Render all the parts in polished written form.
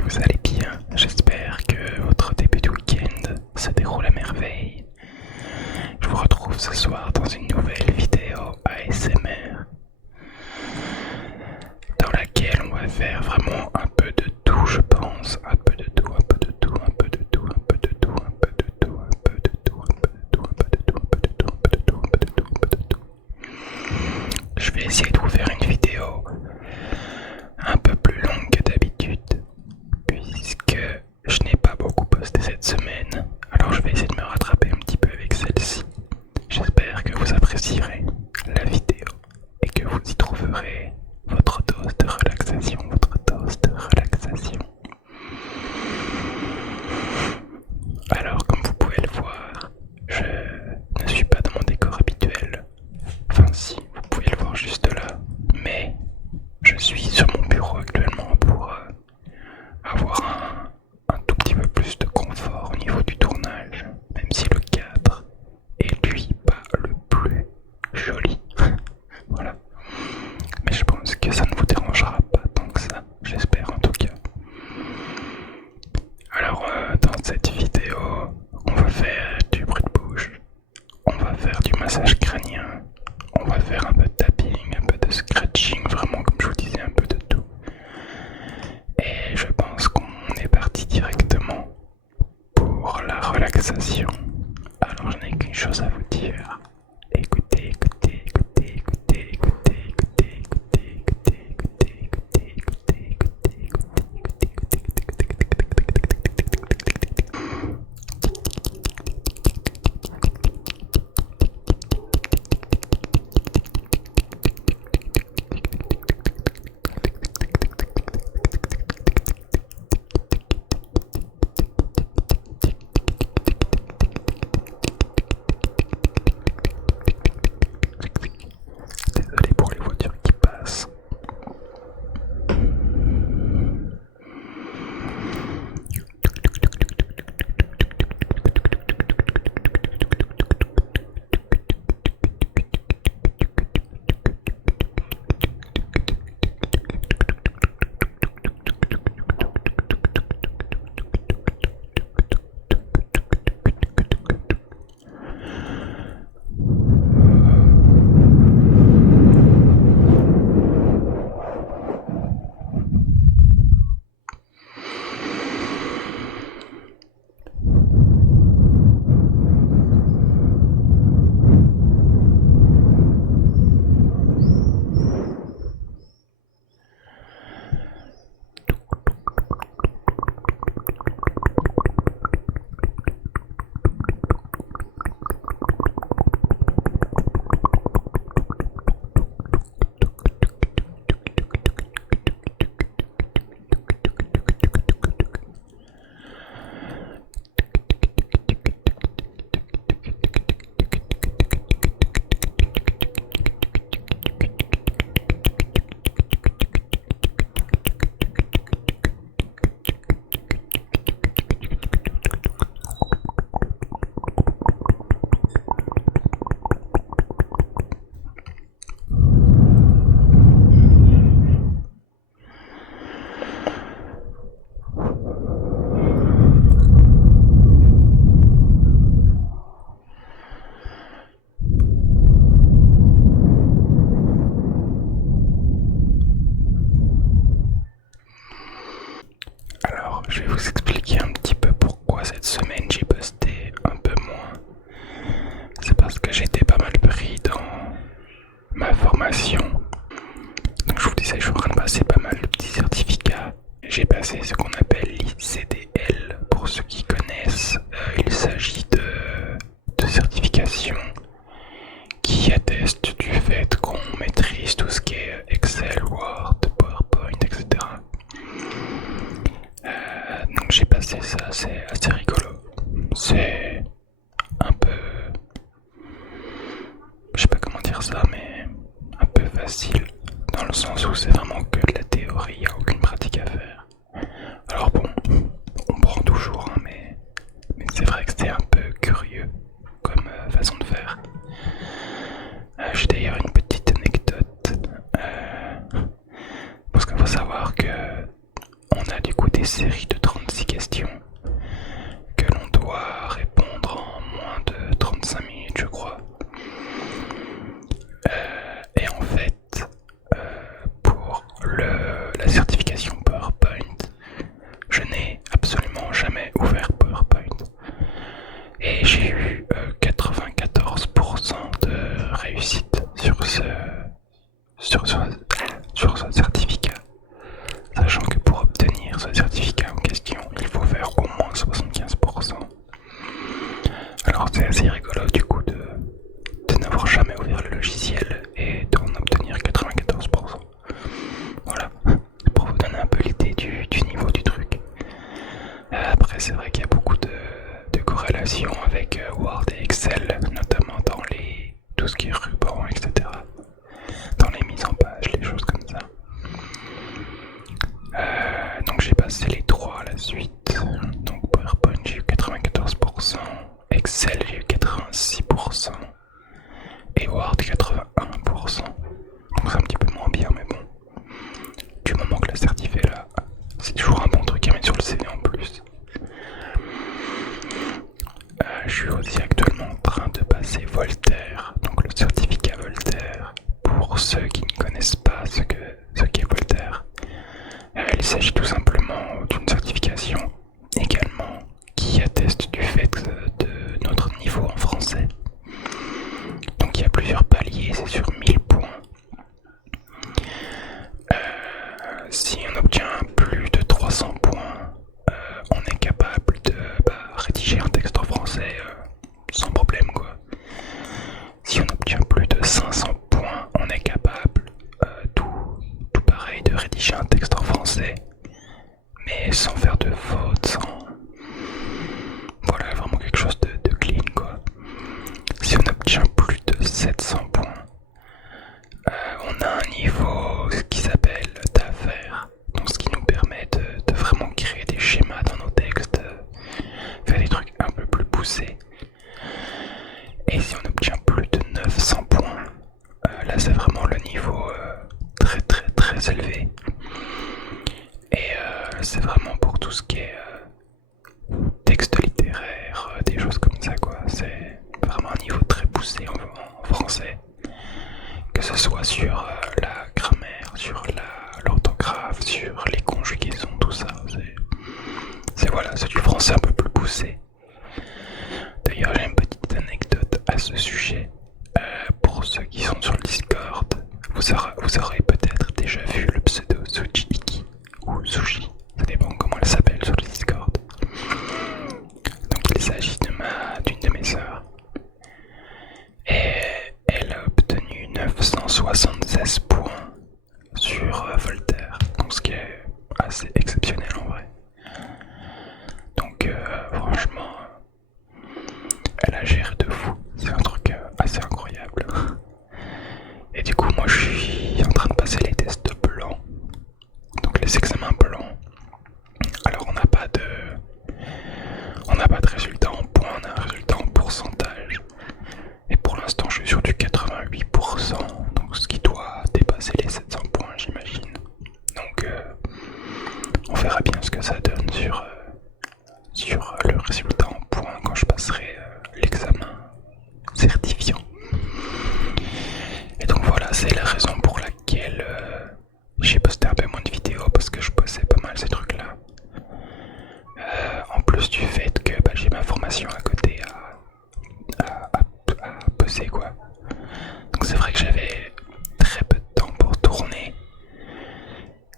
que vous allez bien. J'espère que votre début de week-end se déroule à merveille. Je vous retrouve ce soir dans une nouvelle vidéo ASMR dans laquelle on va faire vraiment un peu de tout, je pense. Un peu de tout, un peu de tout, un peu de tout, un peu de tout, un peu de tout, un peu de tout, un peu de tout, un peu de tout, un peu de tout, un peu de tout, un peu de tout, un peu de tout. Je vais essayer de vous faire une vidéo un peu plus longue que d'habitude, puisque je n'ai pas beaucoup posté cette semaine, alors je vais essayer de me rattraper un petit peu avec celle-ci. J'espère que vous apprécierez la vidéo et que vous y trouverez votre dose de relaxation, votre dose de relaxation. Alors, comme vous pouvez le voir, je ne suis pas dans mon décor habituel. Enfin si, vous pouvez le voir juste là, mais je suis sur mon bureau actuellement pour avoir un tout petit peu plus de confort au niveau du tournage, même si le cadre est lui pas le plus joli. Voilà. Mais je pense que ça ne vous dérangera pas tant que ça, j'espère en tout cas. Alors dans cette vidéo, on va faire du bruit de bouche, on va faire du massage crânien, on va faire un peu de tapping, un peu de scratching, vraiment comme je vous disais, un peu de tout. Et je pense qu'on est parti directement pour la relaxation. Alors je n'ai qu'une chose à vous dire. Écoutez, écoutez, écoutez, écoutez, écoutez, écoutez, écoutez, écoutez, écoutez, écoutez, écoutez, désolé pour les voitures qui passent. Alors, je vais vous expliquer un petit peu pourquoi cette semaine j'ai posté un peu moins. C'est parce que j'étais pas mal pris dans ma formation. Donc je vous disais, je suis en train de passer pas mal de petits certificats. J'ai passé ce qu'on appelle l'ICDL, pour ceux qui connaissent. Il s'agit de certifications qui attestent du fait qu'on maîtrise tout ce qui est Excel, Word, PowerPoint, etc. Donc j'ai passé ça, c'est assez rigolo. C'est un peu... je sais pas comment dire ça, mais un peu facile, dans le sens où c'est vraiment que de la théorie, il n'y a aucune pratique à faire. Alors bon, des séries de 36 questions que l'on doit répondre en moins de 35 minutes, je crois. Et en fait, pour la certification PowerPoint, je n'ai absolument jamais ouvert PowerPoint. Et j'ai eu 94% de réussite sur ce certificat. Sachant que pour obtenir ce certificat en question, il faut faire au moins 75%. Alors c'est assez rigolo du coup de n'avoir jamais ouvert le logiciel et d'en obtenir 94%. Voilà, pour vous donner un peu l'idée du niveau du truc. Après c'est vrai qu'il y a beaucoup de corrélations avec Word et Excel, notamment dans tout ce qui est ruban, etc. Dans les mises en page, les choses comme ça. Donc j'ai passé les trois à la suite. Donc PowerPoint j'ai eu 94%, Excel j'ai eu 86% et Word 81%. Donc c'est un petit peu moins bien mais bon. Du moment que la certif est là, c'est toujours un bon truc à mettre sur le CV en plus. Je suis aussi actuellement en train de passer Voltaire, donc le certificat Voltaire. Pour ceux qui ne connaissent pas ce qu'est Voltaire, il s'agit tout simplement d'une certification également qui atteste du fait de notre niveau en français. Donc il y a plusieurs paliers, c'est sur 1000 points. Si on obtient plus de 300 points, on est capable de rédiger un texte en français sans problème quoi. Si on obtient plus de 500 points, on est capable tout pareil de rédiger un texte en français, mais sans faire de fautes, sans... Voilà, vraiment quelque chose de clean quoi. Si on obtient plus de 700 points, on a un niveau qui s'appelle d'affaires, donc ce qui nous permet de vraiment créer des schémas dans nos textes, faire des trucs un peu plus poussés. Et si on obtient plus de 900 points, là c'est vraiment le niveau très très très élevé. Et c'est vraiment pour tout ce qui est texte littéraire, des choses comme ça quoi. C'est vraiment un niveau très poussé en français. Que ce soit sur la grammaire, sur l'orthographe, sur les conjugaisons, tout ça. C'est du français un peu plus poussé. D'ailleurs j'ai une petite anecdote à ce sujet. Pour ceux qui sont sur le Discord, vous aurez peut-être déjà vu le pseudo Suji ou Sushi, ça dépend comment elle s'appelle sur le Discord. Donc il s'agit d'une de mes sœurs. Et elle a obtenu 976 points sur Voltaire, donc ce qui est assez exceptionnel en vrai. Donc franchement, elle a géré de fou, c'est un truc assez incroyable. Et du coup moi je suis en train de passer les tests blancs, donc les examens blancs. Alors on n'a pas de résultat en points, on a un résultat en pourcentage. Et pour l'instant je suis sur du 88%, donc ce qui doit dépasser les 700 points j'imagine. Donc on verra bien ce que ça donne sur le résultat en points quand je passerai l'examen certifiant. Et donc voilà, c'est la raison pour laquelle j'ai posté un peu moins de vidéos, parce que je bossais pas mal ces trucs là. En plus du fait que j'ai ma formation à côté à bosser quoi. Donc c'est vrai que j'avais très peu de temps pour tourner,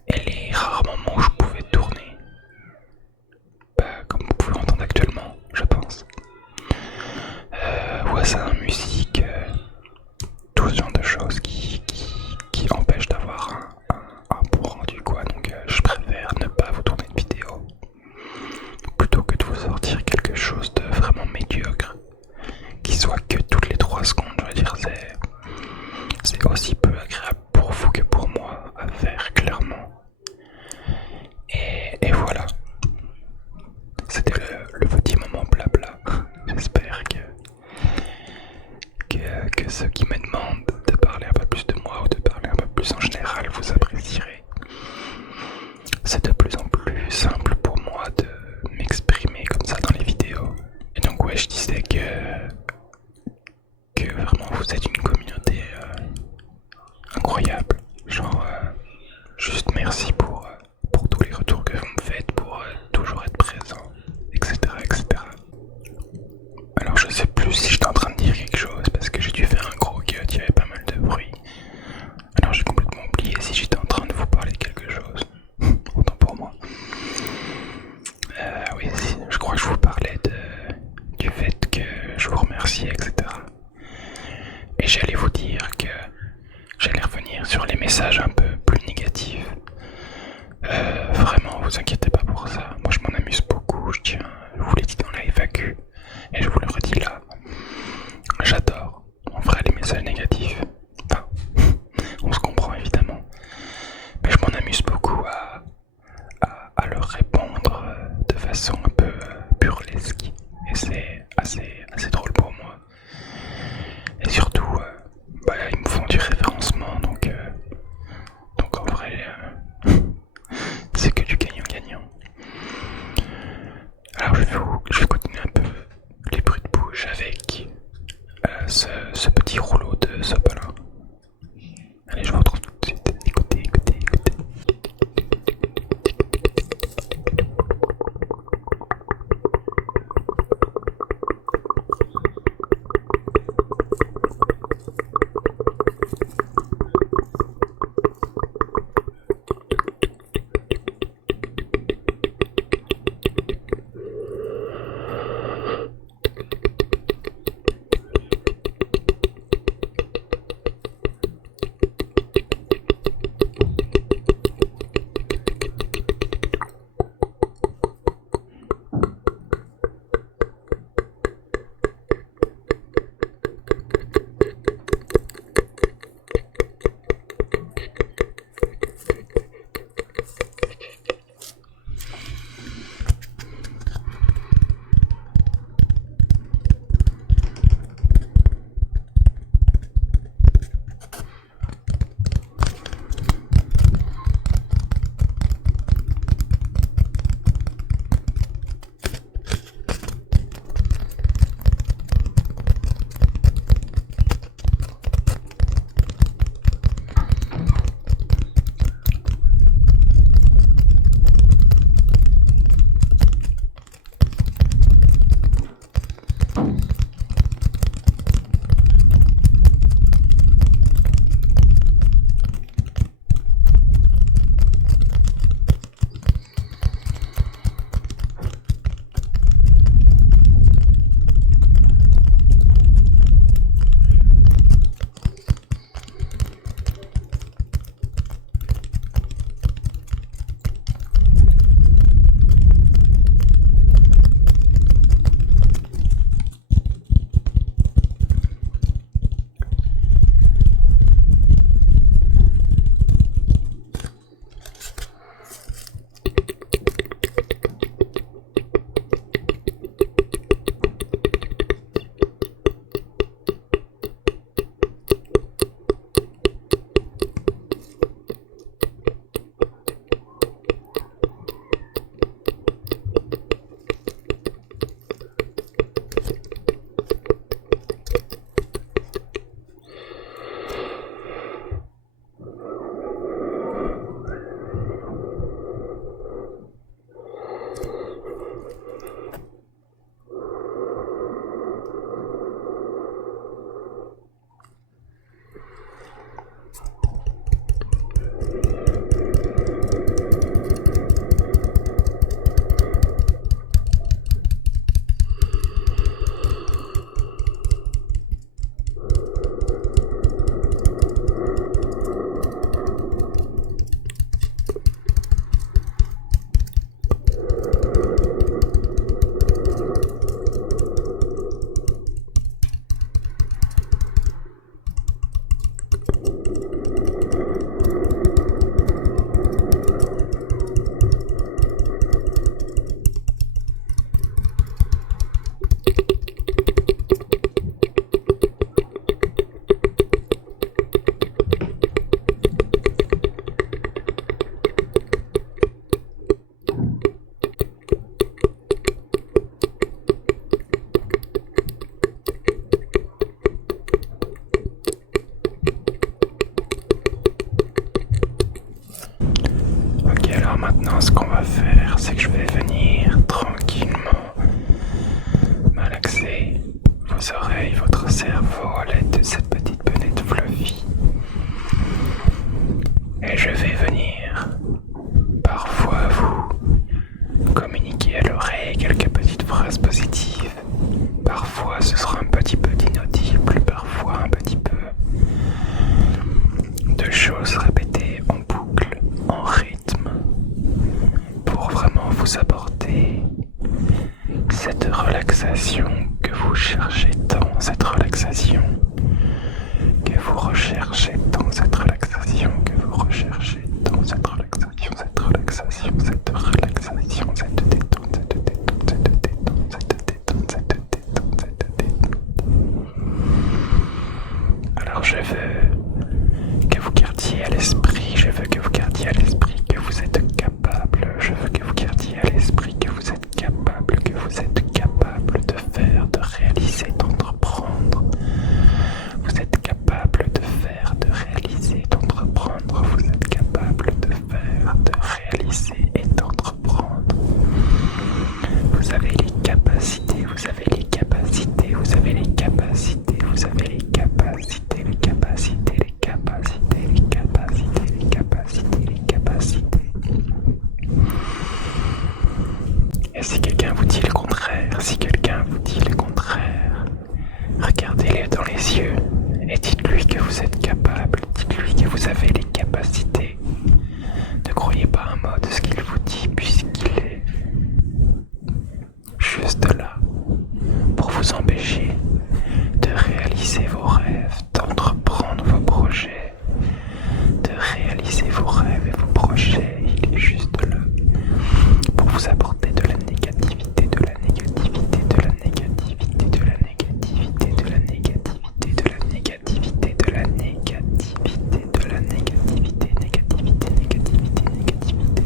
et les rares moments où je pouvais tourner, vous inquiétez pas pour ça. Moi je m'en amuse beaucoup, je vous l'ai dit dans la FAQ et je vous le redis là. J'adore, en vrai, les messages négatifs. Enfin, on se comprend évidemment. Mais je m'en amuse beaucoup à leur répondre de façon un peu burlesque. Et c'est assez drôle pour moi. Et surtout, ils me font du référencement, donc en vrai, c'est que du gagnant-gagnant. Alors je vais continuer un peu les bruits de bouche avec ce petit rouleau de sopalin. Allez, je vous retrouve tout de suite. Écoutez. Maintenant, ce qu'on va faire, c'est que je vais venir tranquillement malaxer vos oreilles, votre cerveau à l'aide de cette petite bonnette fluffy. Et je vais venir parfois vous communiquer à l'oreille quelques petites phrases positives. Parfois ce sera un petit peu inaudible, parfois un petit peu de choses répétées en boucle, en rythme, pour vous apporter cette relaxation que vous cherchez tant, cette relaxation que vous recherchez tant, cette relaxation que vous recherchez tant, cette relaxation, cette relaxation, cette relaxation, cette détente, cette détente, cette détente, cette détente, cette détente, cette détente. Alors je veux que vous gardiez à l'esprit, je veux que vous gardiez à l'esprit que vous êtes capable, je veux que vous gardiez à l'esprit que vous êtes capable, que vous êtes capable de faire, de réaliser, d'entreprendre. Vous êtes capable de faire, de réaliser, d'entreprendre. Vous êtes capable de faire, de réaliser et d'entreprendre. Vous avez les capacités, vous avez les capacités, vous avez les capacités, vous avez les capacités, les capacités, les capacités, les capacités, les capacités, les capacités. Et si quelqu'un vous dit le contraire, si quelqu'un vous dit le contraire, regardez-le dans les yeux et dites-lui que vous êtes capable, dites-lui que vous avez les capacités. Ne croyez pas un mot de ce qu'il vous dit puisqu'il est juste là pour vous empêcher de réaliser vos rêves, d'entreprendre vos projets, de réaliser vos rêves et vos projets. Il est juste là pour vous apporter de la négativité, de la négativité, de la négativité, de la négativité, de la négativité, de la négativité, de la négativité, de la négativité, négativité, négativité, négativité.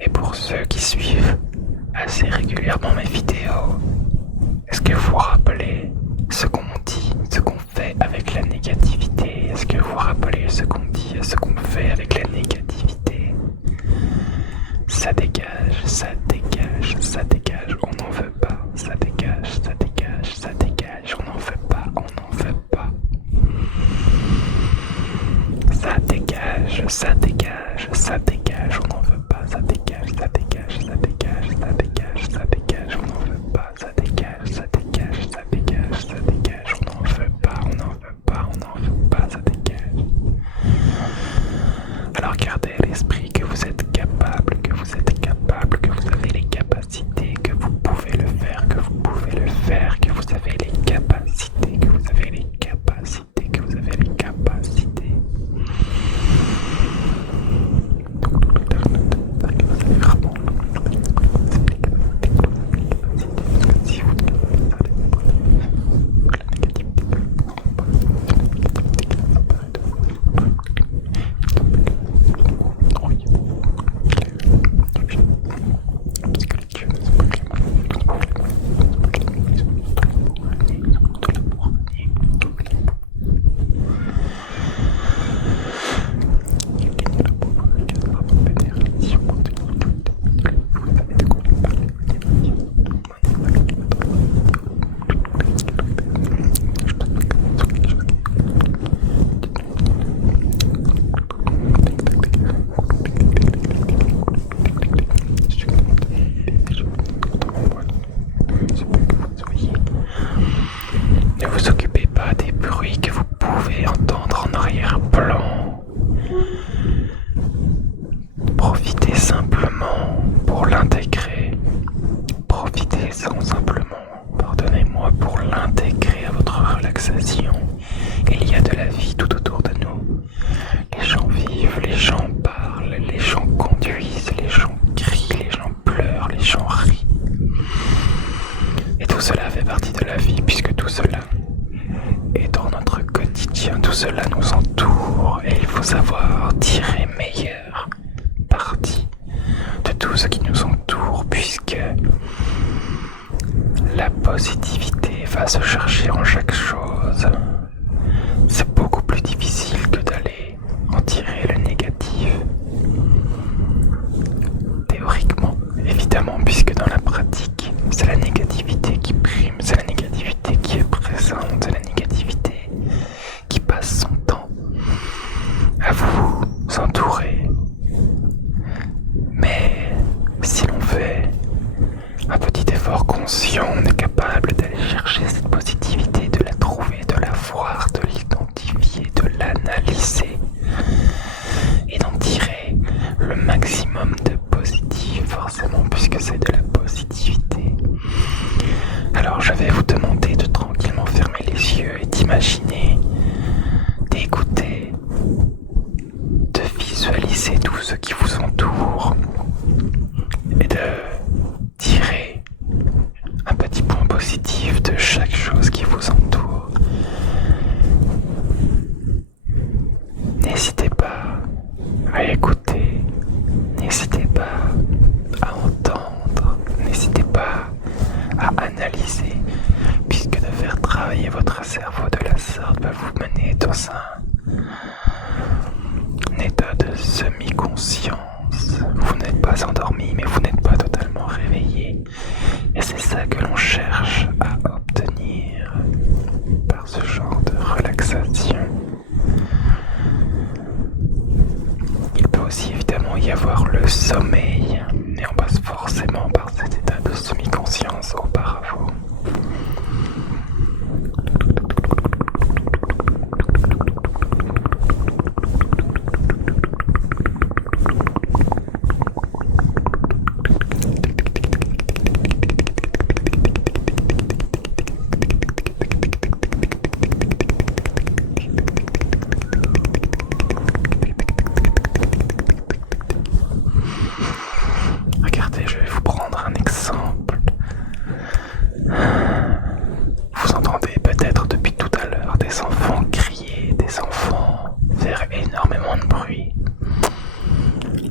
Et pour ceux qui suivent assez régulièrement mes vidéos, est-ce que vous vous rappelez ce qu'on dit, ce qu'on fait avec la négativité? Est-ce que vous vous rappelez ce qu'on dit, ce qu'on fait avec la négativité? Ça dégage, ça dégage, ça dégage, on n'en veut pas. Ça dégage, ça dégage, ça dégage, on n'en veut pas, on n'en veut pas. Ça dégage, ça dégage, ça dégage, on n'en veut pas. Ça dégage, ça dégage, ça dégage, ça dégage, ça dégage, on n'en veut pas. Ça dégage, ça dégage, ça dégage, ça dégage, on n'en veut pas, on n'en veut pas, on n'en veut pas, ça dégage. Alors gardez à l'esprit que vous êtes capable, que vous êtes capable, que vous avez les capacités, que vous pouvez le faire, que vous pouvez le faire, que vous avez les capacités, que vous avez les capacités, que vous avez les capacités. Ne vous occupez pas des bruits que vous pouvez entendre en arrière-plan. Profitez simplement pour l'intégrer. Profitez-en simplement, pardonnez-moi, pour l'intégrer à votre relaxation. Il y a de la vie tout autour de nous. Les gens vivent, les gens parlent, les gens conduisent, les gens crient, les gens pleurent, les gens rient. Et tout cela fait partie de la vie puisque tout cela est dans notre quotidien, tout cela nous entoure et il faut savoir tirer meilleur parti de tout ce qui nous entoure puisque la positivité va se chercher en chaque chose. C'est beaucoup plus difficile que d'aller en tirer le négatif. Théoriquement, évidemment, puisque dans la pratique, c'est la négativité qui prime, c'est la négativité qui est présente, c'est la négativité qui passe son temps à vous entourer. Mais si l'on fait un petit effort conscient, on est capable d'aller chercher cette positivité, de la trouver, de la voir. d'analyser tout ce qui vous entoure et de tirer un petit point positif de chaque chose qui vous entoure. N'hésitez pas à écouter, n'hésitez pas à entendre, n'hésitez pas à analyser, puisque de faire travailler votre cerveau de la sorte va vous mener dans un état de semi-conscience. Vous n'êtes pas endormi, mais vous n'êtes pas totalement réveillé. Et c'est ça que l'on cherche à obtenir par ce genre de relaxation. Il peut aussi évidemment y avoir le sommeil, mais on passe forcément par cet état de semi-conscience auparavant. Regardez, je vais vous prendre un exemple. Vous entendez peut-être depuis tout à l'heure des enfants crier, des enfants faire énormément de bruit.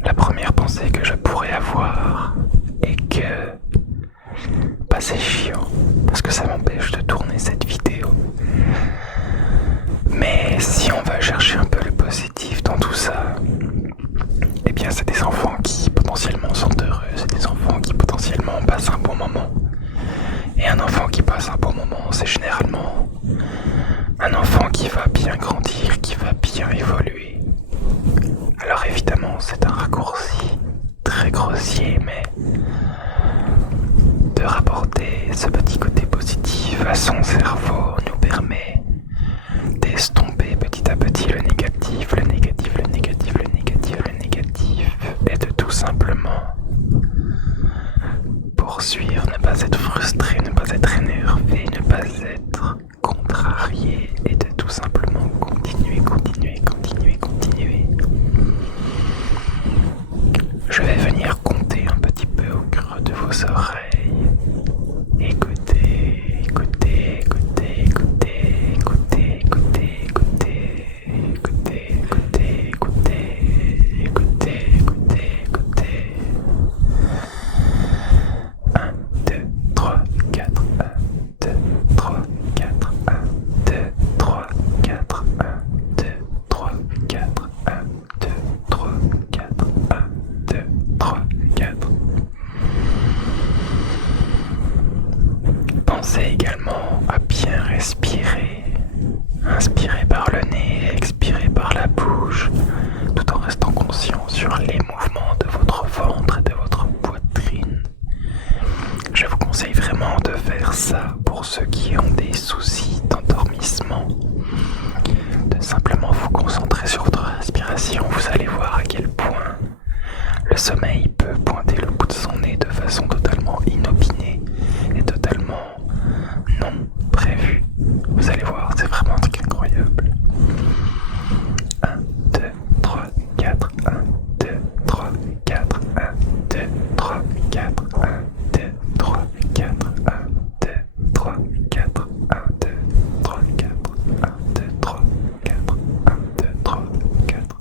La première pensée que je pourrais avoir est que c'est chiant, parce que ça m'empêche de tourner cette vidéo. Mais si on va chercher un peu le positif dans tout ça, eh bien c'est des enfants qui potentiellement sont heureux, c'est des enfants qui potentiellement passent un bon moment. Et un enfant qui passe un bon moment, c'est généralement un enfant qui va bien grandir, qui va bien évoluer. Alors évidemment, c'est un raccourci très grossier, mais de rapporter ce petit côté positif à son cerveau nous permet d'estomper petit à petit le négatif, le négatif, le négatif, le négatif, le négatif, et de tout simplement poursuivre, ne pas être frustré, ne pas être énervé, ne pas être contrarié, et de tout simplement continuer, continuer, continuer, continuer. Je vais venir compter un petit peu au creux de vos oreilles. Écoutez, écoutez, écoutez, écoutez, écoutez, écoutez, écoutez, écoutez, écoutez, écoutez, écoutez, écoutez. 1, 2, 3, 4, 1, 2, 3, 4, 1, 2, 3, 4, 1, 2, 3, 4, 1, 2, 3, 4, 1, 2, 3, 4. Pensez également à bien respirer. Inspirez par le nez, expirez par la bouche, tout en restant conscient sur les mouvements de votre ventre et de votre poitrine. Je vous conseille vraiment de faire ça pour ceux qui ont des soucis d'endormissement. De simplement vous concentrer sur votre respiration, vous allez voir à quel point le sommeil peut pointer le bout de son nez de façon totalement inopinée et totalement non prévue. Vous allez voir, c'est vraiment un truc incroyable. 1, 2, 3, 4, 1, 2, 3, 4, 1, 2, 3, 4, 1, 2, 3, 4, 1, 2, 3, 4, 1, 2, 3, 4, 1, 2, 3, 4, 1, 2, 3, 4.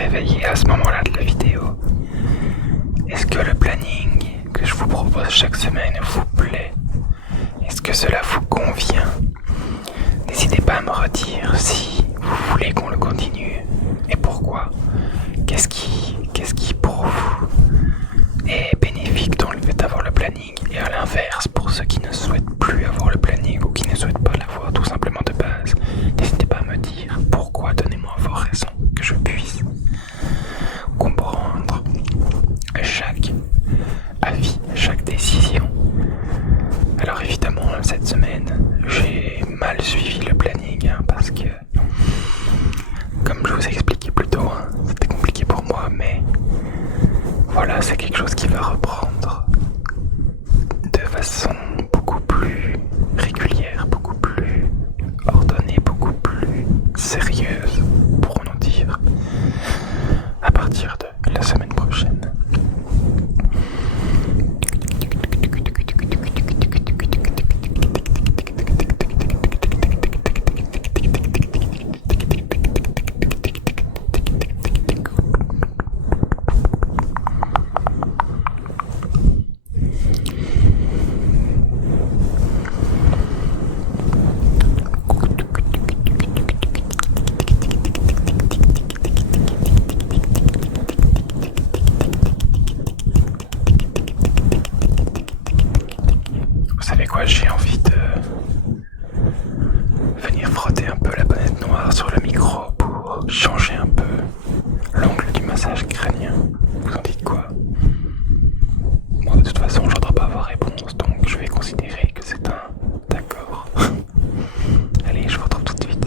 réveillé à ce moment-là de la vidéo. Est-ce que le planning que je vous propose chaque semaine vous plaît? Est-ce que cela vous convient? N'hésitez pas à me redire si vous voulez qu'on le continue et pourquoi. Qu'est-ce qui pour vous est bénéfique dans le fait d'avoir le planning, et à l'inverse pour ceux qui ne souhaitent plus avoir le planning ou qui ne souhaitent pas l'avoir tout simplement de base. N'hésitez pas à me dire pourquoi, donnez-moi vos raisons que je puisse comprendre chaque avis, chaque décision. Alors évidemment cette semaine j'ai mal suivi le planning parce que comme je vous ai expliqué plus tôt, c'était compliqué pour moi, mais voilà, c'est quelque chose qui va reprendre de façon beaucoup plus régulière, beaucoup plus ordonnée, beaucoup plus sérieuse, pourrons-nous dire, à partir de la semaine prochaine. J'ai envie de venir frotter un peu la bonnette noire sur le micro pour changer un peu l'angle du massage crânien. Vous en dites quoi? Moi de toute façon je ne dois pas avoir réponse, donc je vais considérer que c'est un d'accord. Allez, je vous retrouve tout de suite.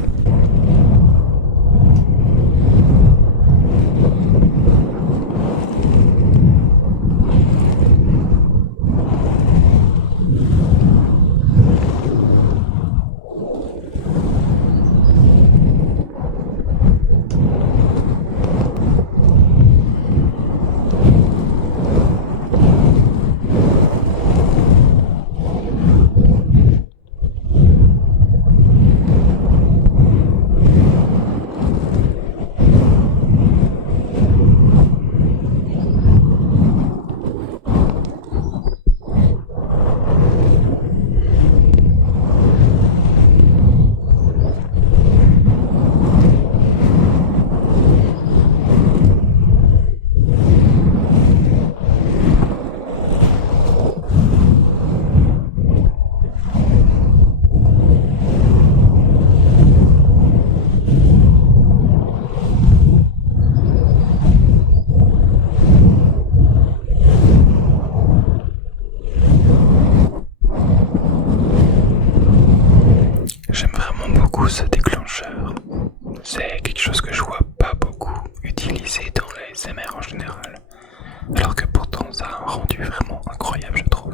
Ce déclencheur, c'est quelque chose que je vois pas beaucoup utilisé dans les ASMR en général, alors que pourtant ça a un rendu vraiment incroyable, je trouve.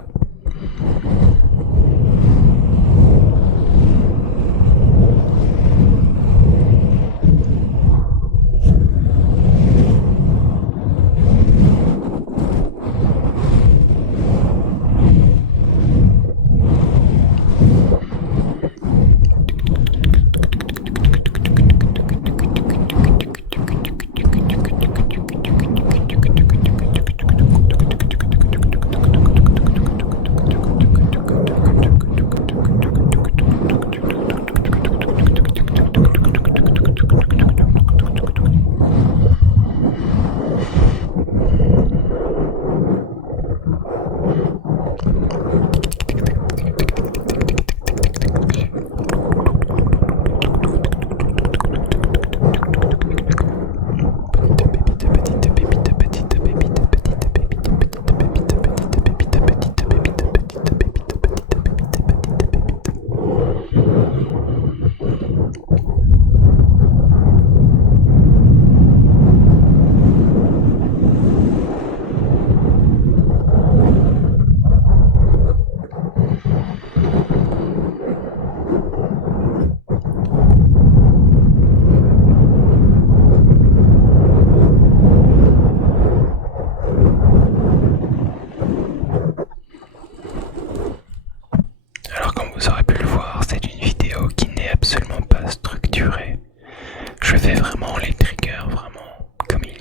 Je fais vraiment les triggers vraiment comme il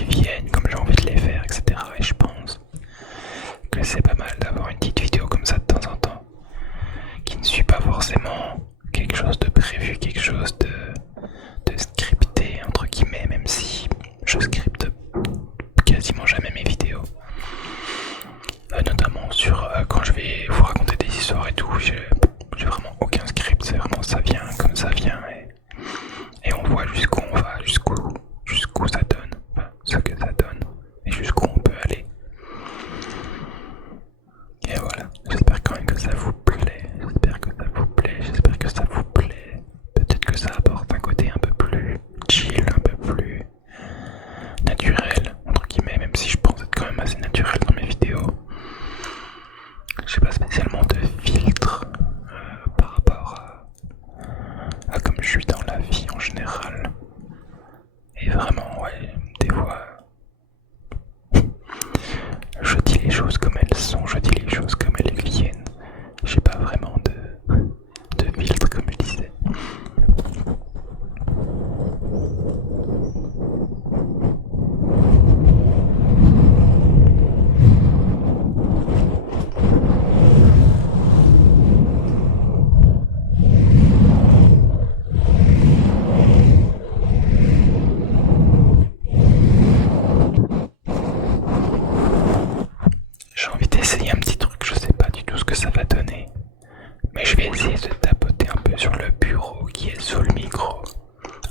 essayer de tapoter un peu sur le bureau qui est sous le micro.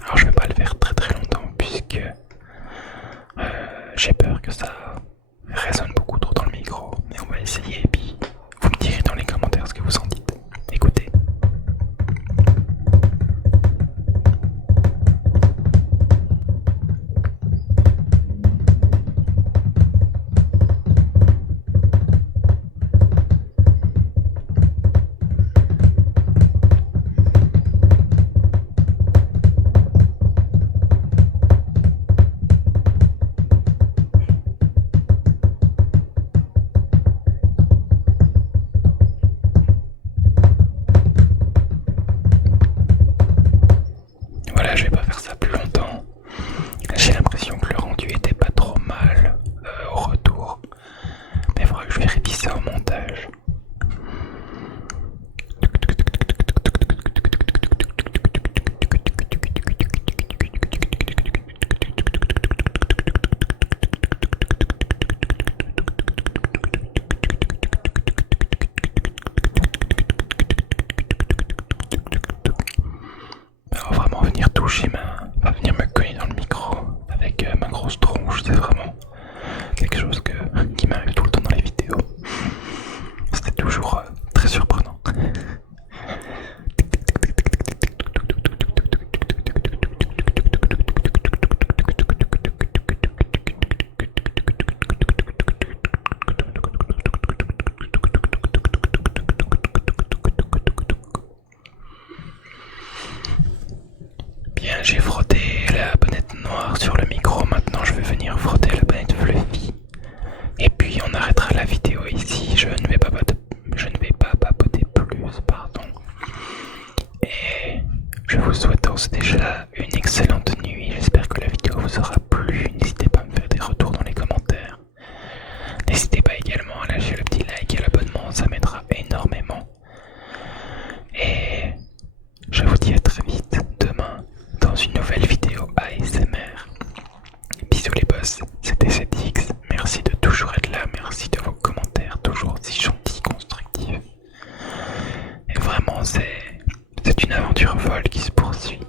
Alors je vais pas le faire très très longtemps puisque j'ai peur que ça résonne beaucoup trop dans le micro. Mais on va essayer et puis vous me direz dans les commentaires ce que vous en dites. Écoutez. Voilà, je vais pas faire ça plus longtemps. J'ai l'impression que le rendu était pas trop mal au retour. Mais il faudra que je vérifie ça au montage. Alors vraiment venir toucher venir me cogner dans le micro avec ma grosse tronche, c'est vraiment quelque chose qui m'arrive tout le temps dans les vidéos. C'était toujours très surprenant. Bien, j'ai frotté la bonnette noire sur le micro, maintenant je vais venir frotter la bonnette fluffy. Et puis on arrêtera la vidéo ici, je ne vais pas papoter plus, pardon. Et je vous souhaite déjà une excellente nuit, j'espère que la vidéo vous aura plu, n'hésitez pas à me faire des retours dans les commentaires. N'hésitez pas également à lâcher le petit like et l'abonnement, ça m'aidera énormément. Et je vous dis à très vite demain dans une nouvelle vidéo ASMR. Bisous les boss, c'était ZX, merci de toujours être là, merci de vos commentaires, toujours si gentils, constructifs. Et vraiment c'est une aventure folle qui se poursuit.